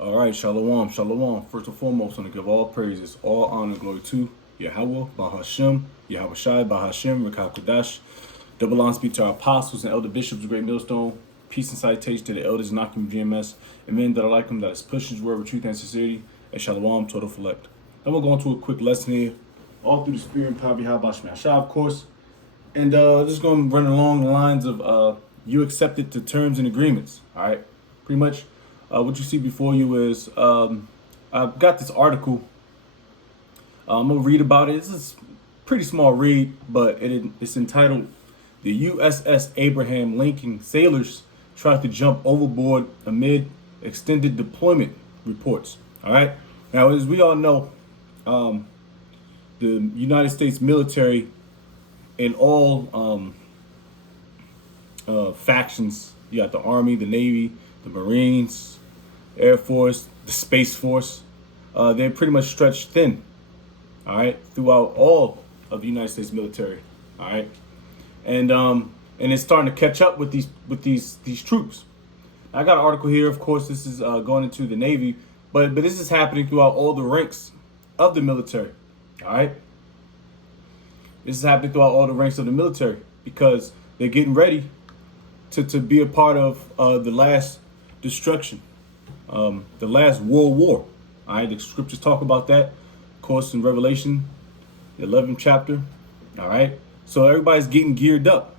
All right, shalom, shalom. First and foremost, I want to give all praises, all honor, glory to Yahweh, Bahashem, Yahweh Shai, Bahashem, Rekah Kodash. Double honor speak to our apostles and elder bishops of Great Millstone. Peace and citation to the elders in Akim GMS, and men that are like them, that is pushing his word with truth and sincerity, and shalom, total elect. Then we'll go into a quick lesson here, all through the spirit and power of Yahweh Shai, of course. And just going to run along the lines of you accepted to terms and agreements, all right? Pretty much. What you see before you is I've got this article. I'm gonna read about it. This is a pretty small read, but it's entitled "The USS Abraham Lincoln Sailors Tried to Jump Overboard Amid Extended Deployment Reports." All right. Now, as we all know, the United States military in all factions. You got the Army, the Navy, the Marines, Air Force, the Space Force. They're pretty much stretched thin, all right, throughout all of the United States military, all right, and it's starting to catch up with these troops. I got an article here. Of course, this is going into the Navy, but this is happening throughout all the ranks of the military, all right. This is happening throughout all the ranks of the military because they're getting ready to be a part of the last destruction. The last world war. All right, the scriptures talk about that, of course, in Revelation, the 11th chapter. All right, so everybody's getting geared up,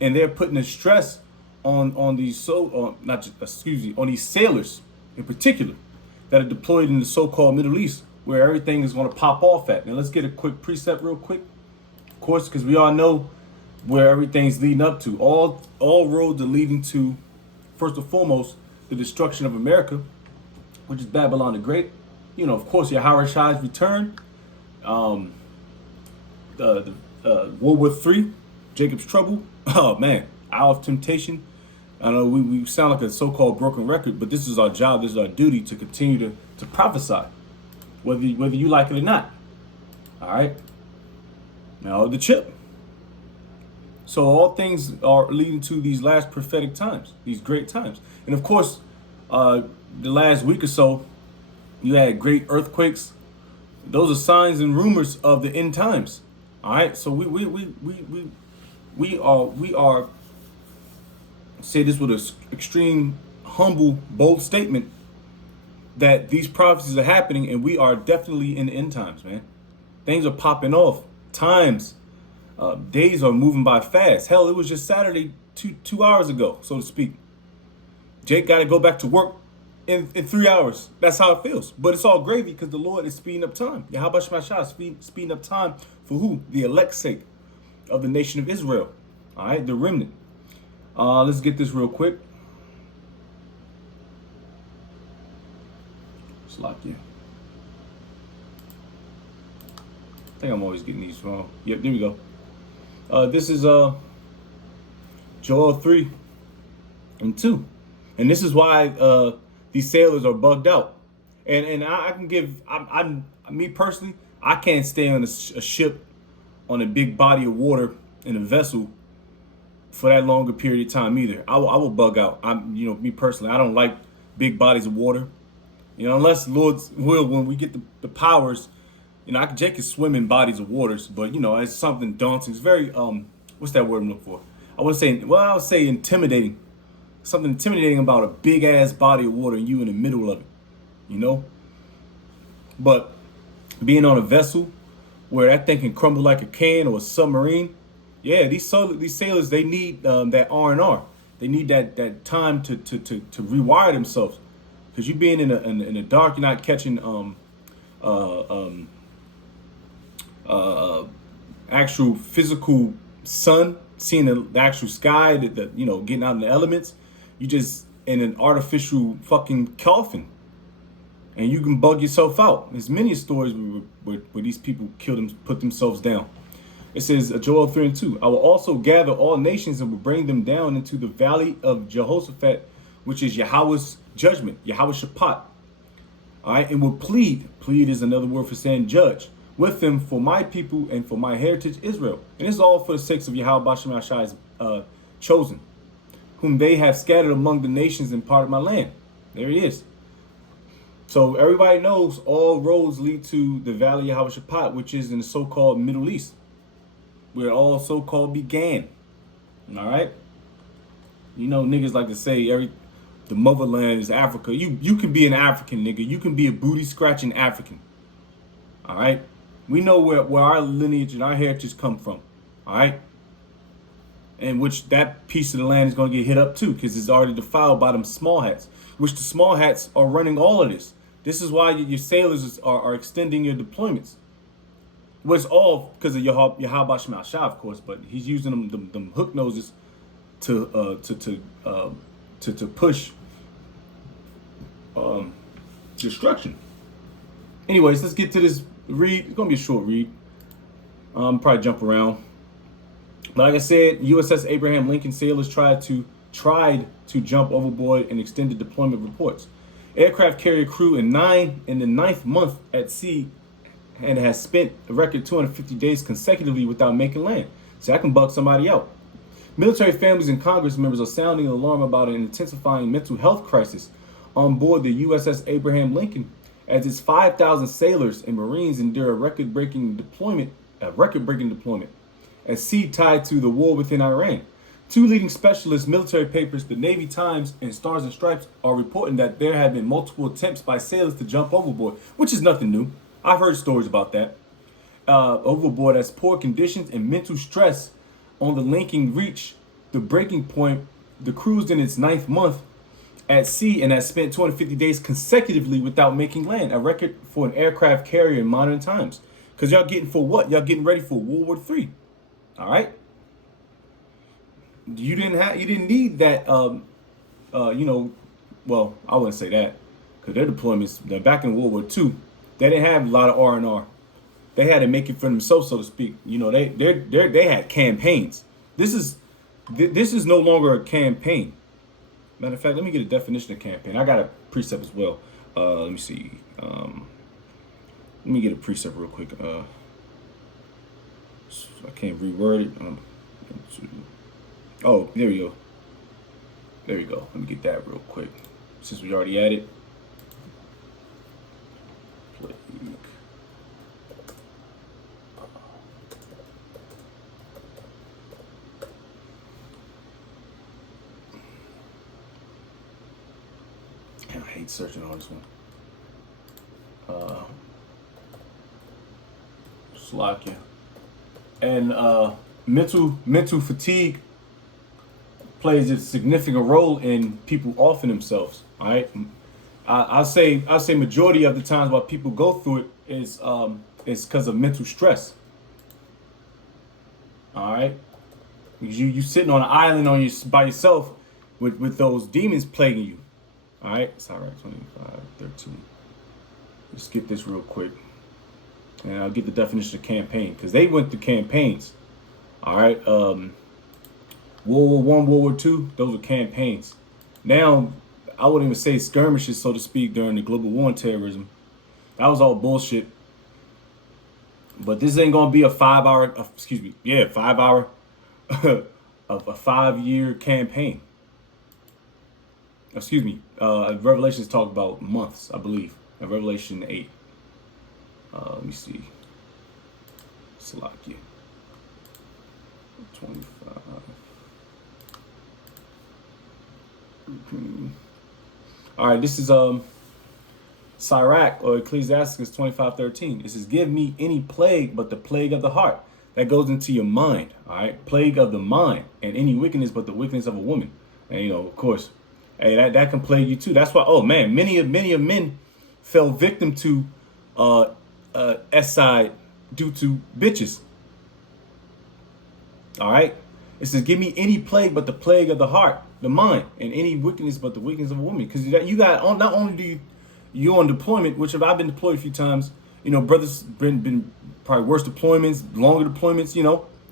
and they're putting a stress on these on these sailors in particular that are deployed in the so-called Middle East, where everything is going to pop off at. Now let's get a quick precept real quick, of course, because we all know where everything's leading up to. All roads are leading to, first and foremost, the destruction of America, which is Babylon the Great. You know, of course, Yahweh Shai's return. World War III, Jacob's trouble. Oh man, hour of temptation. I know we sound like a so-called broken record, but this is our job. This is our duty to continue to prophesy, whether you like it or not. All right. Now the chip. So all things are leading to these last prophetic times, these great times. And of course, the last week or so, you had great earthquakes. Those are signs and rumors of the end times. All right. So we are say this with an extreme, humble, bold statement that these prophecies are happening, and we are definitely in the end times, man. Things are popping off. Times. Days are moving by fast. Hell, it was just Saturday 2 hours ago, so to speak. Jake got to go back to work in 3 hours. That's how it feels. But it's all gravy because the Lord is speeding up time. Yeah, how about my shot? Speeding up time for who? The elect's sake of the nation of Israel. All right, the remnant. Let's get this real quick. Let's lock in. I think I'm always getting these wrong. Yep, there we go. This is Joel 3 and 2. And this is why these sailors are bugged out. And I can give, me personally, I can't stay on a ship on a big body of water in a vessel for that longer period of time either. I will bug out. Me personally, I don't like big bodies of water. You know, unless Lord's will, when we get the powers, you know, Jake can swim in bodies of waters, but you know, it's something daunting. It's very what's that word I'm looking for? I would say intimidating. Something intimidating about a big ass body of water and you in the middle of it, you know. But being on a vessel where that thing can crumble like a can or a submarine, yeah, these sailors, they need that R&R. They need that time to rewire themselves, because you being in the dark, you're not catching actual physical sun, seeing the actual sky, getting out in the elements. You just in an artificial fucking coffin, and you can bug yourself out. There's many stories where these people put themselves down. It says Joel 3 and 2. I will also gather all nations and will bring them down into the valley of Jehoshaphat, which is Yahweh's judgment, Yahweh Shaphat. All right, and will plead. Plead is another word for saying judge with them for my people and for my heritage Israel. And this is all for the sakes of Yahweh Bashem Shai's chosen, whom they have scattered among the nations and part of my land. There he is. So everybody knows all roads lead to the Valley of Habash, which is in the so-called Middle East, where it all so-called began. All right. You know, niggas like to say the motherland is Africa. You can be an African, nigga. You can be a booty scratching African. All right. We know where our lineage and our heritage come from. All right. And which that piece of the land is going to get hit up too, because it's already defiled by them small hats, which the small hats are running all of this. This is why your sailors are extending your deployments. Well, it's all because of Yahweh Shema Shah, of course, but he's using them hook noses to push destruction. Anyways, let's get to this read. It's gonna be a short read. Probably jump around. But like I said, USS Abraham Lincoln sailors tried to jump overboard and extended deployment reports. Aircraft carrier crew in the ninth month at sea and has spent a record 250 days consecutively without making land. So I can bug somebody out. Military families and Congress members are sounding an alarm about an intensifying mental health crisis on board the USS Abraham Lincoln as its 5,000 sailors and Marines endure a record-breaking deployment at sea tied to the war within Iran. Two leading specialist military papers, the Navy Times and Stars and Stripes, are reporting that there have been multiple attempts by sailors to jump overboard, which is nothing new. I've heard stories about that. Overboard as poor conditions and mental stress on the Lincoln reached the breaking point. The cruised in its ninth month at sea and has spent 250 days consecutively without making land, a record for an aircraft carrier in modern times. Because y'all getting for what? Y'all getting ready for World War III. All right. You didn't need that. Well, I wouldn't say that, because their deployments back in World War II, they didn't have a lot of R&R. They had to make it for themselves, so to speak. You know, they had campaigns. This is no longer a campaign. Matter of fact, let me get a definition of campaign. I got a precept as well. Let me see. Let me get a precept real quick. I can't reword it. Oh, there we go. There we go. Let me get that real quick. Since we already at it. I hate searching on this one. Slovakia. And mental fatigue plays a significant role in people offing themselves. All right, I'll say majority of the times why people go through it is because of mental stress. All right, because you sitting on an island by yourself with those demons plaguing you. All right, it's all right. 25, 13. Let's get this real quick, and I'll get the definition of campaign, because they went through campaigns. All right, World War I, World War II, those were campaigns. Now, I wouldn't even say skirmishes, so to speak, during the global war on terrorism. That was all bullshit. But this ain't gonna be a 5 hour, 5 hour, of a 5 year campaign. Revelations talk about months, I believe. Revelation 8. Let me see. Slovakia. 25. All right, this is Sirach or Ecclesiasticus 25:13. It says, "Give me any plague but the plague of the heart." That goes into your mind. All right, plague of the mind, and any wickedness but the wickedness of a woman. And of course, hey, that can plague you too. That's why. Oh man, many of men fell victim to S-side due to bitches. All right. It says, "Give me any plague but the plague of the heart, the mind, and any wickedness but the wickedness of a woman." Because you got not only do you're on deployment, which I've been deployed a few times. Brothers been probably worse deployments, longer deployments.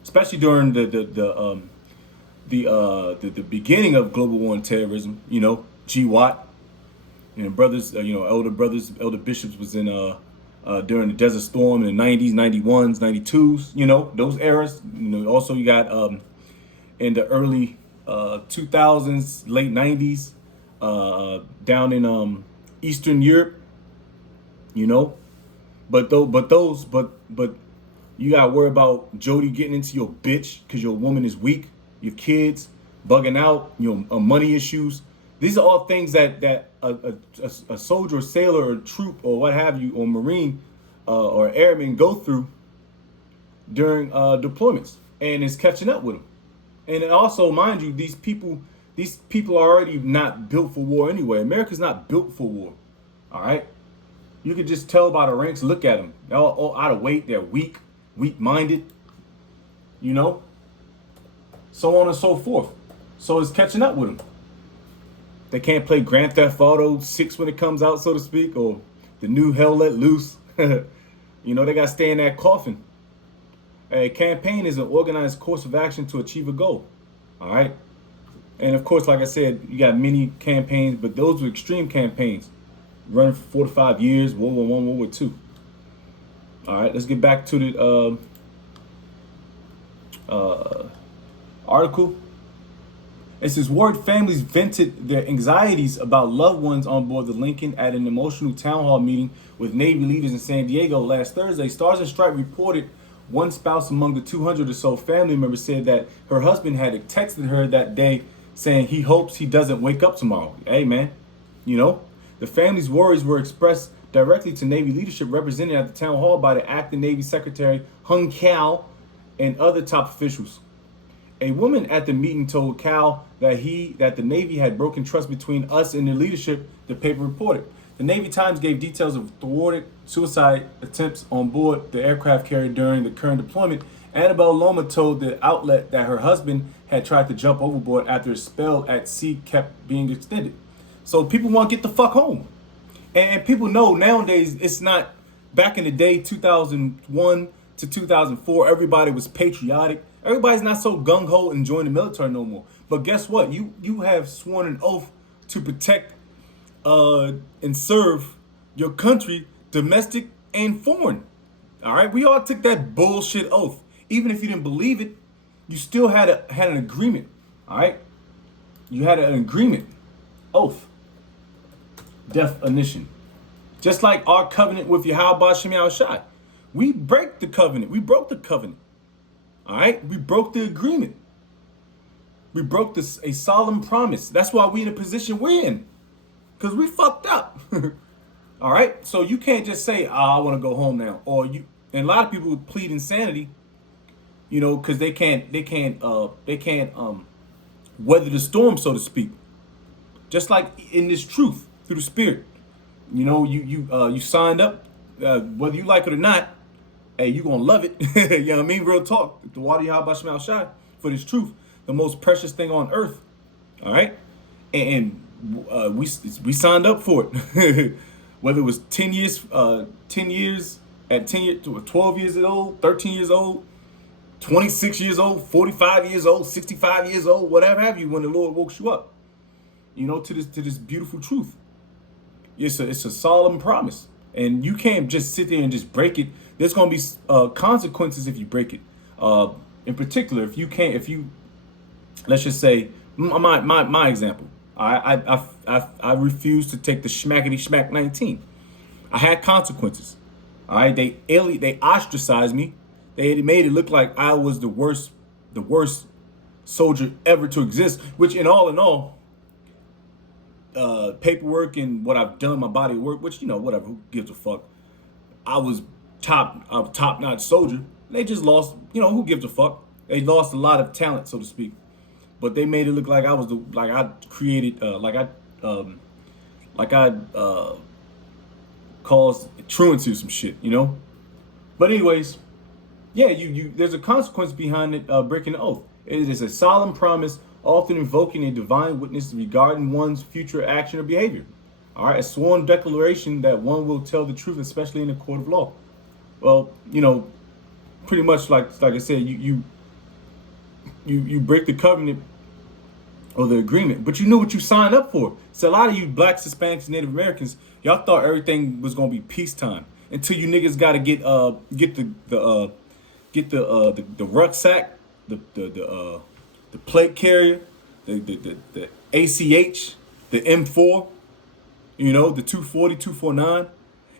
Especially during the beginning of global war on terrorism. GWAT. Brothers. Elder bishops was in during the Desert Storm in the 90s, 91s, 92s. Those eras. Also you got in the early 2000s, late 90s, down in Eastern Europe, you know. But you gotta worry about Jody getting into your bitch because your woman is weak, your kids bugging out, money issues. These are all things that a soldier, or sailor, or troop, or what have you, or marine, or airman go through during deployments, and it's catching up with them. And also, mind you, these people are already not built for war anyway. America's not built for war. All right, you could just tell by the ranks. Look at them; they're all out of weight. They're weak-minded. So on and so forth. So it's catching up with them. They can't play Grand Theft Auto 6 when it comes out, so to speak, or the new Hell Let Loose. They got to stay in that coffin. A campaign is an organized course of action to achieve a goal. All right? And of course, like I said, you got many campaigns, but those were extreme campaigns. Running for 4 to 5 years, World War I, World War II. All right, let's get back to the article. It says worried families vented their anxieties about loved ones on board the Lincoln at an emotional town hall meeting with Navy leaders in San Diego last Thursday. Stars and Stripes reported one spouse among the 200 or so family members said that her husband had texted her that day saying he hopes he doesn't wake up tomorrow. Hey, man, the family's worries were expressed directly to Navy leadership represented at the town hall by the acting Navy Secretary Hung Cao and other top officials. A woman at the meeting told Cal that the Navy had broken trust between us and the leadership, the paper reported. The Navy Times gave details of thwarted suicide attempts on board the aircraft carrier during the current deployment. Annabelle Loma told the outlet that her husband had tried to jump overboard after a spell at sea kept being extended. So people want to get the fuck home. And people know nowadays it's not, back in the day, 2001 to 2004, everybody was patriotic. Everybody's not so gung-ho and join the military no more. But guess what? You have sworn an oath to protect and serve your country, domestic and foreign. All right? We all took that bullshit oath. Even if you didn't believe it, you still had an agreement. All right? You had an agreement. Oath. Definition. Just like our covenant with Yahweh Shem Yahushua. We break the covenant. We broke the covenant. All right? We broke the agreement. We broke a solemn promise. That's why we in the position we're in. Because we fucked up. All right? So you can't just say, I want to go home now. And a lot of people would plead insanity, because they can't weather the storm, so to speak. Just like in this truth, through the Spirit. You signed up, whether you like it or not. Hey, you gonna love it. You know what I mean? Real talk. The water Yahweh Shem Shai for this truth, the most precious thing on earth. All right, and we signed up for it. Whether it was 10 years, 10 years at 10 years, 12 years old, 13 years old, 26 years old, 45 years old, 65 years old, whatever have you. When the Lord woke you up, to this beautiful truth. It's a solemn promise, and you can't just sit there and just break it. There's going to be consequences if you break it. In particular, if you, let's just say, my example. I refused to take the schmackety schmack 19. I had consequences. All right, they ostracized me. They made it look like I was the worst soldier ever to exist. Which, in all, paperwork and what I've done, my body of work, which whatever, who gives a fuck? I was top-notch soldier. They just lost, who gives a fuck? They lost a lot of talent, so to speak. But they made it look like I was caused truancy or some shit, But anyways, yeah, there's a consequence behind it, breaking the oath. It is a solemn promise, often invoking a divine witness regarding one's future action or behavior. All right, a sworn declaration that one will tell the truth, especially in a court of law. Well, pretty much like I said, you break the covenant or the agreement, but you knew what you signed up for. So a lot of you blacks, Hispanics, Native Americans, y'all thought everything was gonna be peacetime until you niggas got to get the rucksack, the plate carrier, the ACH, the M4, the 240, 249,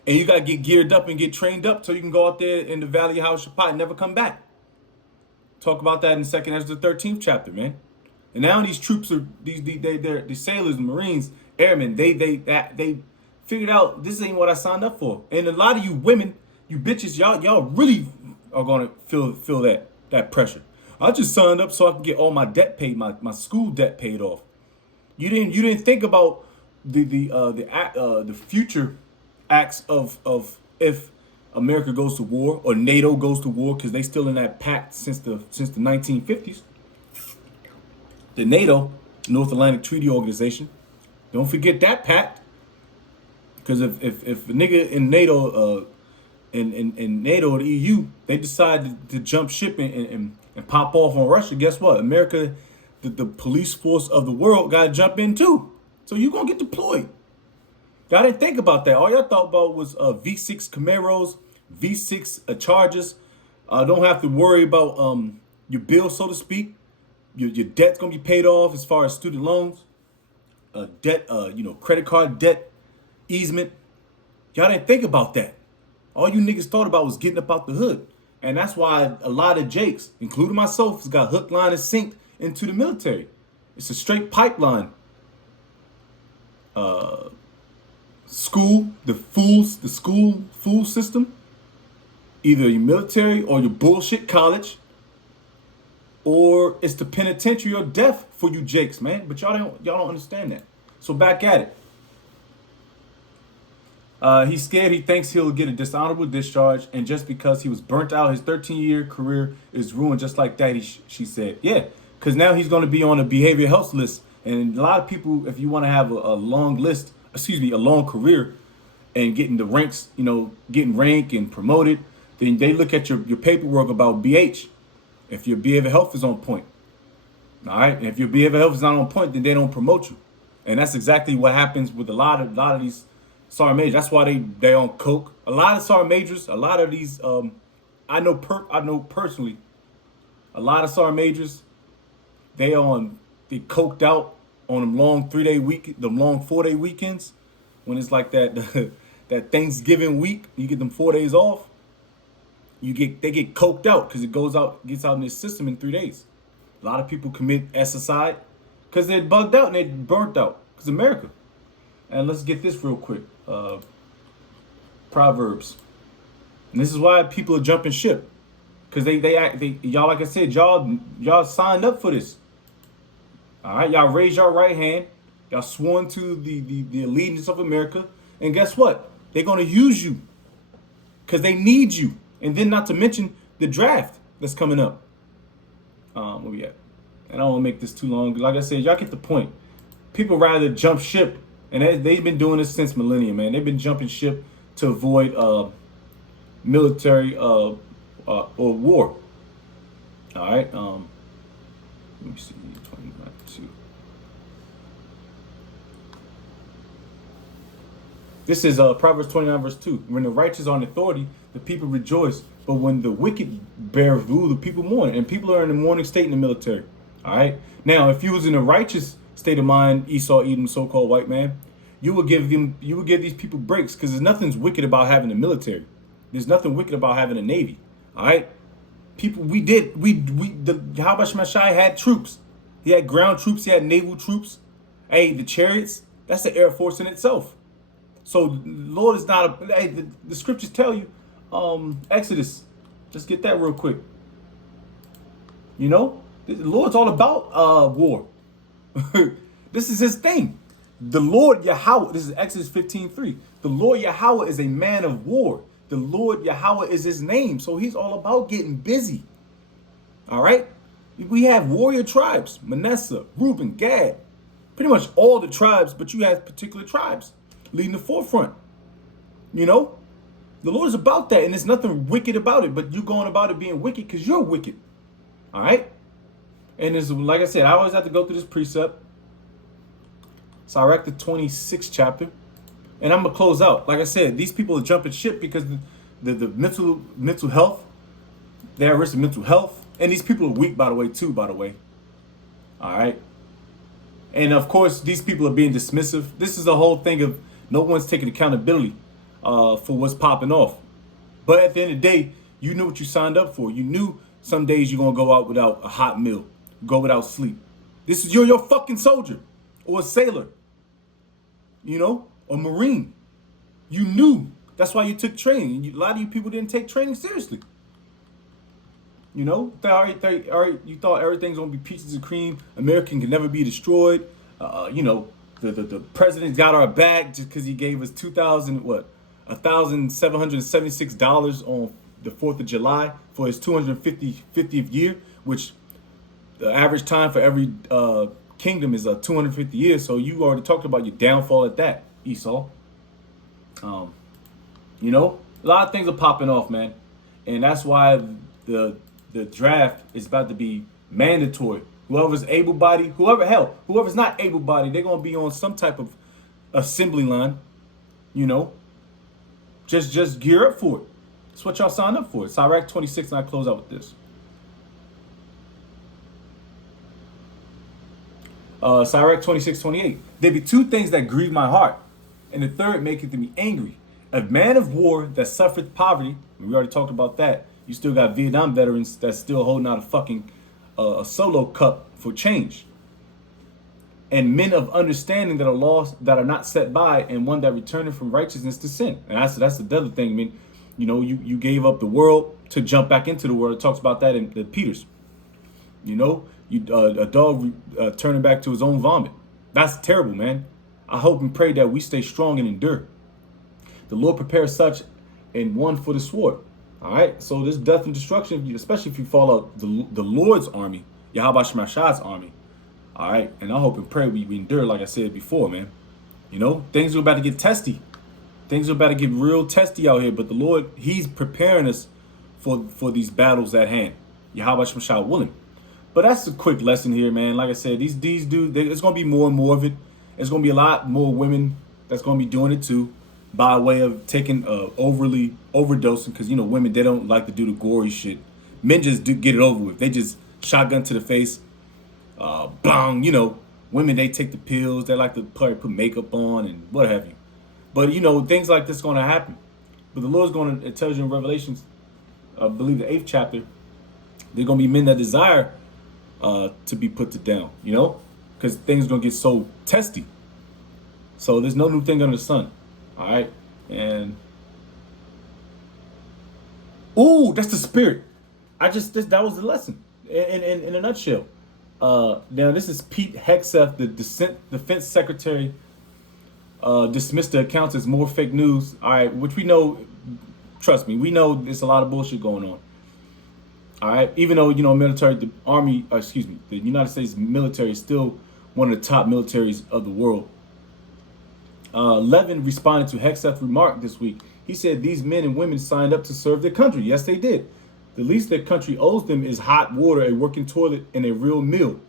And you got to get geared up and get trained up so you can go out there in the Valley of Jehoshaphat and never come back. Talk about that in 2nd Ezra, the 13th chapter, man. And now these troops are they're sailors, Marines, airmen. They figured out this ain't what I signed up for. And a lot of you women, you bitches, y'all really are gonna feel that pressure. I just signed up so I can get all my debt paid, my school debt paid off. You didn't think about the future acts of if America goes to war or NATO goes to war, because they still in that pact since the 1950s. The NATO, North Atlantic Treaty Organization. Don't forget that pact. Because if a nigga in NATO in NATO or the EU, they decide to jump ship and pop off on Russia, guess what? America, the police force of the world, gotta jump in too. So you gonna get deployed. Y'all didn't think about that. All y'all thought about was V6 Camaros, V6 Chargers. Don't have to worry about your bill, so to speak. Your debt's gonna be paid off as far as student loans, debt, credit card debt, easement. Y'all didn't think about that. All you niggas thought about was getting up out the hood. And that's why a lot of Jakes, including myself, has got hook, line, and sink into the military. It's a straight pipeline. School, the school fool system, either your military or your bullshit college, or it's the penitentiary or death for you Jakes, man. But y'all don't understand that. So back at it. He's scared. He thinks he'll get a dishonorable discharge, and just because he was burnt out, his 13-year career is ruined just like that. She said, yeah, because now he's going to be on a behavioral health list. And a lot of people, if you want to have a long career and getting the ranks, getting rank and promoted, then they look at your paperwork about BH. If your behavioral health is on point, all right. And if your behavioral health is not on point, then they don't promote you. And that's exactly what happens with a lot of these sergeant majors. That's why they on coke. A lot of sergeant majors, a lot of these, I know personally, a lot of sergeant majors, they coked out on them long 4-day weekends, when it's like that that Thanksgiving week, you get them 4 days off. They get coked out because it gets out in the system in 3 days. A lot of people commit SSI because they're bugged out and they're burnt out because America. And let's get this real quick. Proverbs. And this is why people are jumping ship. Because y'all, like I said, y'all signed up for this. All right, y'all raised your right hand. Y'all sworn to the allegiance of America. And guess what? They're going to use you. Because they need you. And then not to mention the draft that's coming up. Where we at? And I don't want to make this too long. Like I said, y'all get the point. People rather jump ship. And they've been doing this since millennium, man. They've been jumping ship to avoid military or war. All right. Let me see. 22. This is Proverbs 29 verse 2. When the righteous are in authority, the people rejoice. But when the wicked bear rule, the people mourn. And people are in the mourning state in the military. All right. Now, if you was in a righteous state of mind, Esau, Edom, so-called white man, you would give these people breaks, because there's nothing's wicked about having a military. There's nothing wicked about having a navy. All right. People, the Yahweh Shemashai had troops. He had ground troops. He had naval troops. Hey, the chariots, that's the Air Force in itself. So Lord is not the scriptures tell you, Exodus, just get that real quick. The Lord's all about war. This is his thing. The Lord Yahweh, this is Exodus 15:3. The Lord Yahweh is a man of war. The Lord Yahweh is his name. So he's all about getting busy. All right. We have warrior tribes, Manasseh, Reuben, Gad, pretty much all the tribes, but you have particular tribes leading the forefront. The Lord is about that, and there's nothing wicked about it, but you're going about it being wicked because you're wicked. All right. And it's, like I said, I always have to go through this precept. Sirach, the 26th chapter. And I'm going to close out. Like I said, these people are jumping ship because the mental health, they're at risk of mental health. And these people are weak, by the way. All right. And of course, these people are being dismissive. This is the whole thing of no one's taking accountability. for what's popping off. But at the end of the day, you knew what you signed up for. You knew some days you're gonna go out without a hot meal, go without sleep. This is you're your fucking soldier or a sailor, you know, a Marine. You knew. That's why you took training. A lot of you people didn't take training seriously. You know, all right, you thought everything's gonna be peaches and cream. America can never be destroyed. You know, the president got our back just because he gave us $1,776 on the 4th of July for his 250th year, which the average time for every kingdom is 250 years. So you already talked about your downfall at that, Esau. You know, a lot of things are popping off, man, and that's why the draft is about to be mandatory. Whoever's able-bodied, whoever's not able-bodied, they're gonna be on some type of assembly line. You know, just gear up for it. That's what y'all signed up for. Sirach 26, and I close out with this. Sirach 26:28. There be two things that grieve my heart, and the third maketh me angry. A man of war that suffereth poverty. We already talked about that. You still got Vietnam veterans that's still holding out a fucking a solo cup for change. And men of understanding that are lost, that are not set by, and one that returneth from righteousness to sin. And that's the other thing. I mean, you know, you gave up the world to jump back into the world. It talks about that in Peters. You know, a dog turning back to his own vomit. That's terrible, man. I hope and pray that we stay strong and endure. The Lord prepares such and one for the sword. All right. So this death and destruction, especially if you follow the Lord's army, Yahweh Shemashah's army. All right. And I hope and pray we endure, like I said before, man. You know, things are about to get testy. Things are about to get real testy out here. But the Lord, he's preparing us for these battles at hand. Yahweh Shemashah willing. But that's a quick lesson here, man. Like I said, these dudes, there's going to be more and more of it. There's going to be a lot more women that's going to be doing it too, by way of taking overly overdosing, because you know women, they don't like to do the gory shit. Men just do get it over with. They just shotgun to the face, bang. You know, women, they take the pills. They like to probably put makeup on and what have you. But you know, things like this going to happen. But the Lord's going to, it tells you in Revelations, I believe the 8th chapter, they're going to be men that desire to be put to down. You know, because things going to get so testy. So there's no new thing under the sun. All right, and ooh, that's the spirit. That was the lesson in a nutshell. Now this is Pete Hegseth, the defense secretary, dismissed the accounts as more fake news. All right, which we know. Trust me, we know there's a lot of bullshit going on. All right, even though you know the United States military is still one of the top militaries of the world. Levin responded to Hegseth's remark this week. He said these men and women signed up to serve their country. Yes, they did. The least their country owes them is hot water, a working toilet, and a real meal.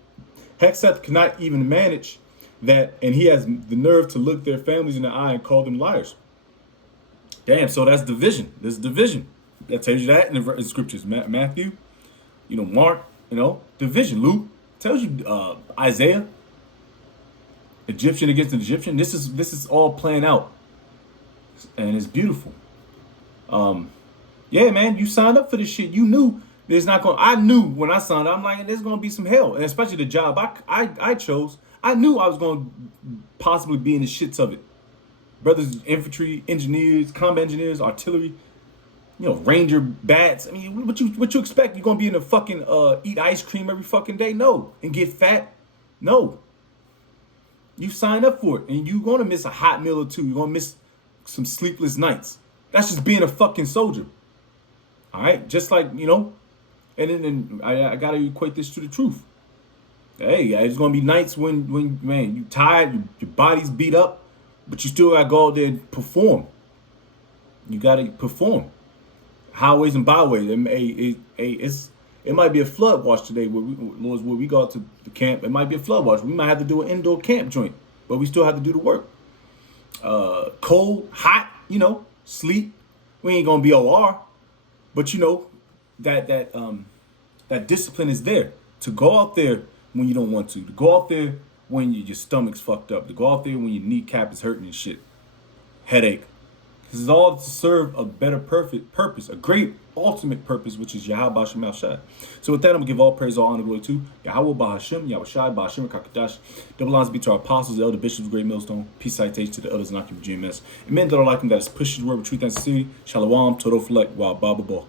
Hegseth cannot even manage that, and he has the nerve to look their families in the eye and call them liars. Damn, so that's division. There's division. That tells you that in the scriptures. Matthew, you know, Mark, you know, division. Luke tells you Isaiah. Egyptian against an Egyptian. This is all playing out, and it's beautiful. Yeah, man, you signed up for this shit. You knew there's not going. I knew when I signed up. I'm like, there's going to be some hell, and especially the job I chose. I knew I was going to possibly be in the shits of it. Brothers, infantry, engineers, combat engineers, artillery, you know, ranger bats. I mean, what you expect? You're going to be in the fucking eat ice cream every fucking day? No, and get fat? No. You signed up for it, and you're going to miss a hot meal or two. You're going to miss some sleepless nights. That's just being a fucking soldier. All right? Just like, you know, and then I got to equate this to the truth. Hey, it's going to be nights when man, you tired, your body's beat up, but you still got to go out there and perform. You got to perform. Highways and byways. It might be a flood watch today where we go out to the camp. It might be a flood watch. We might have to do an indoor camp joint, but we still have to do the work. Cold, hot, you know, sleet. We ain't gonna be OR, but you know that discipline is there to go out there when you don't want to go out there when your stomach's fucked up, to go out there when your kneecap is hurting and shit, headache. This is all to serve a better perfect purpose, a great ultimate purpose, which is Yahweh Ba'Shem Shai. So with that, I'm going to give all praise, all honor, glory to Yahweh Ba'Shem, Yahweh Shai, Ba'Shem, Kakadash. Double lines be to our apostles, the elder bishops, great millstone. Peace citation to the elders and Akim GMS. And men that are like him, that is push his word with truth and sincerity. Shalom, Todo Flek, Wa Baba Bo.